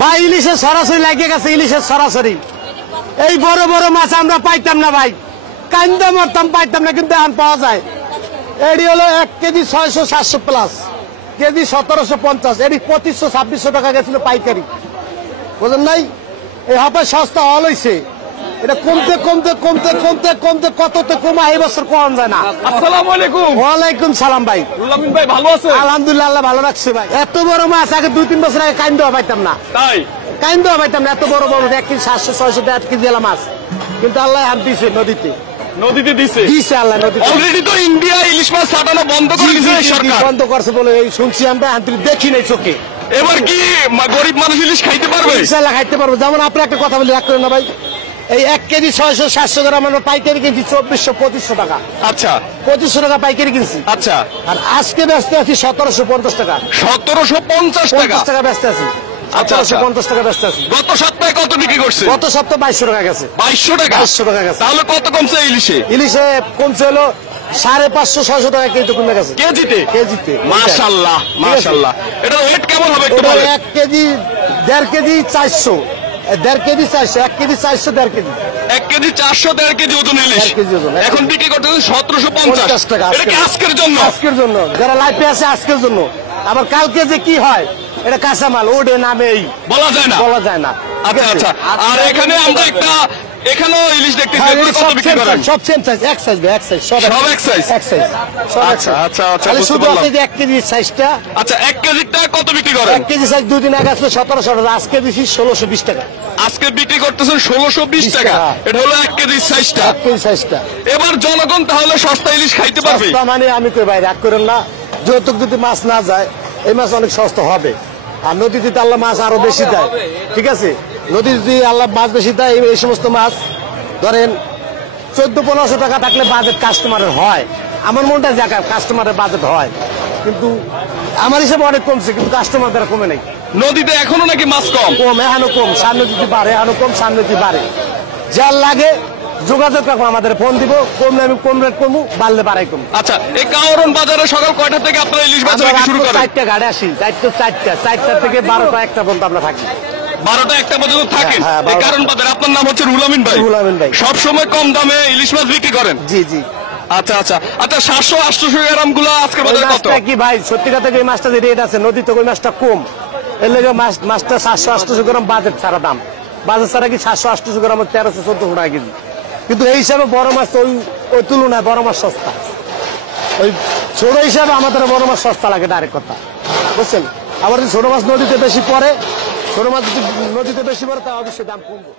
ভাই ইলিশের সরাসরি লাগিয়ে গেছে, ইলিশের সরাসরি। এই বড় বড় মাছ আমরা পাইতাম না ভাই, কান্দা মরতাম, পাইতাম না, কিন্তু এখন পাওয়া যায়। এটি হলো 1 কেজি 600-700 প্লাস, কেজি 1750, এটি 2500-2600 টাকা গেছিল পাইকারি, বুঝলেন নাই? এই হাফে সস্তা হল হয়েছে, এটা কমতে কমতে কমতে কমতে কমতে কততে কমা এই বছর কম যায় না। আসসালামু আলাইকুম। ওয়ালাইকুম সালাম ভাই। রুলামিন ভাই ভালো আছে? আলহামদুলিল্লাহ, আল্লাহ ভালো রাখছে ভাই। এত বড় মাছ আগে 2-3 বছর আগে কাইন দেওয়া পাইতাম না, তাই কাইন দেওয়া পাইতাম না। এত বড় বড় 1 কেজি 700-600 টাকা 1 কেজি মাছ, কিন্তু আল্লাহ হাত দিছে, নদীতে দিছে আল্লাহ, নদীতে। অলরেডি তো ইন্ডিয়া ইলিশ মাছ ছাড়ানো বন্ধ করে দিয়েছে সরকার, বন্ধ করছে বলে এই শুনছি আমরা, দেখি নাই চোখে। এবার কি গরিব মানুষ ইলিশ খাইতে পারবে? ইনশাআল্লাহ খাইতে পারবো। যেমন আপনি একটা কথা বলি, রাগ করেন না ভাই, এই 1 কেজি 600-700 গ্রাম আমরা পাইকারি কিনছি 2400-2500 টাকা। আচ্ছা, 2500 টাকা পাইকারি কিনছি। আচ্ছা, আর আজকে ব্যস্ত আছি 1750 টাকা। 1750 টাকা 50 টাকা ব্যস্ত আছি। আচ্ছা, 1750 টাকা ব্যস্ত আছি। গত সপ্তাহে কত বিক্রি করছে? গত সপ্তাহে 2200 টাকা গেছে। 2200 টাকা 2200 টাকা গেছে। তাহলে কত কমছে ইলিশে? ইলিশে কমছে হলো 550-600 টাকা কেজি কমে গেছে কেজিতে। কেজিতে। মাশাআল্লাহ মাশাআল্লাহ। এটা ওয়েট কেমন হবে একটু বলেন? 1 KG 1.5 KG 400, 1.5 KG 400, 1 KG 400, 1.5 KG. 1 KG 400, 1.5 KG ওজন ইলিশ 1.5 কেজি ওজন। এখন বিক্রি করতেছে 1750 টাকা। এটা কি আজকের জন্য? আজকের জন্য, যারা লাইফে আছে আজকের জন্য। আবার কালকে যে কি হয় এটা কাঁচামাল, ওডে নামেই বলা যায় না, বলা যায় না। আচ্ছা আচ্ছা। আর এখানে আমরা একটা এখানেও ইলিশ দেখতেছি, এগুলো কত বিক্রি করেন? সব সেম সাইজ, এক সাইজ, এক সাইজ, সব এক সাইজ। এক সাইজ। আচ্ছা আচ্ছা আচ্ছা, খালি বুঝতে শুধু পারলাম। আছে যে 1 কেজি সাইজটা। আচ্ছা, 1 কেজিটা কত বিক্রি করেন? 1 কেজি সাইজ 2 দিন আগে আসলে 1700 টাকা, আজকে দিছি 1620 টাকা। আজকে বিক্রি করতেছেন 1620 টাকা। এটা হলো 1 কেজি সাইজটা। 1 কেজি সাইজটা। এবার জনগণ তাহলে সস্তা ইলিশ খাইতে পারবে? সস্তা মানে আমি কই ভাই, রাগ করেন না, যৌতুক যদি মাছ না যায় এই মাছ অনেক সস্তা হবে। আর নদীতে তো আল্লাহ মাছ আরো বেশি দেয়, ঠিক আছে? নদীতে যদি আল্লাহ মাছ বেশি দেয়, এই সমস্ত মাছ ধরেন 1400-1500 টাকা থাকলে বাজেট কাস্টমারের হয়। আমার মনটা জায়গা কাস্টমারের বাজেট হয়, কিন্তু আমার হিসাবে অনেক কমছে, কিন্তু কাস্টমার দ্বারা কমে নাই। নদীতে এখনো নাকি মাছ কম? কম, এখনো কম। সামনে যদি বাড়ে এখনো কম, সামনে যদি বাড়ে যার লাগে যোগাযোগ রাখবো, আমাদের ফোন দিব, কমলে আমি কম রেট কমু, বাড়লে বাড়াই কম। আচ্ছা, এই কাওরন বাজারে সকাল কয়টা থেকে আপনারা ইলিশ বেচা বিক্রি শুরু করেন? 4টা গাড়ি আসি, 4টা থেকে 12টা-1টা পর্যন্ত আমরা থাকি। 12টা-1টা পর্যন্ত থাকেন হ্যাঁ, এই কারণ বাজারে। আপনার নাম হচ্ছে রুলামিন ভাই? রুলামিন ভাই। সবসময় কম দামে ইলিশ মাছ বিক্রি করেন? জি জি। আচ্ছা আচ্ছা আচ্ছা। 700-800 গ্রাম গুলো আজকের বাজারে কত? কি ভাই, সত্যি কথা এই মাছটা যে রেট আছে, নদীতে ওই মাছটা কম, এর লেগে মাছটা 700-800 গ্রাম বাজেট ছাড়া দাম। বাজেট ছাড়া কি 700-800 গ্রাম 1300-1400 টাকা কেজি। কিন্তু এই হিসাবে বড় মাছ ওই তুলনায় বড় মাছ সস্তা। ওই ছোট হিসাবে আমাদের বড় মাছ সস্তা লাগে, ডাইরেক্ট কথা, বুঝছেন? আবার ছোট মাছ নদীতে বেশি পড়ে, ছোট মাছ যদি নদীতে বেশি পড়ে তা অবশ্যই দাম কমবে।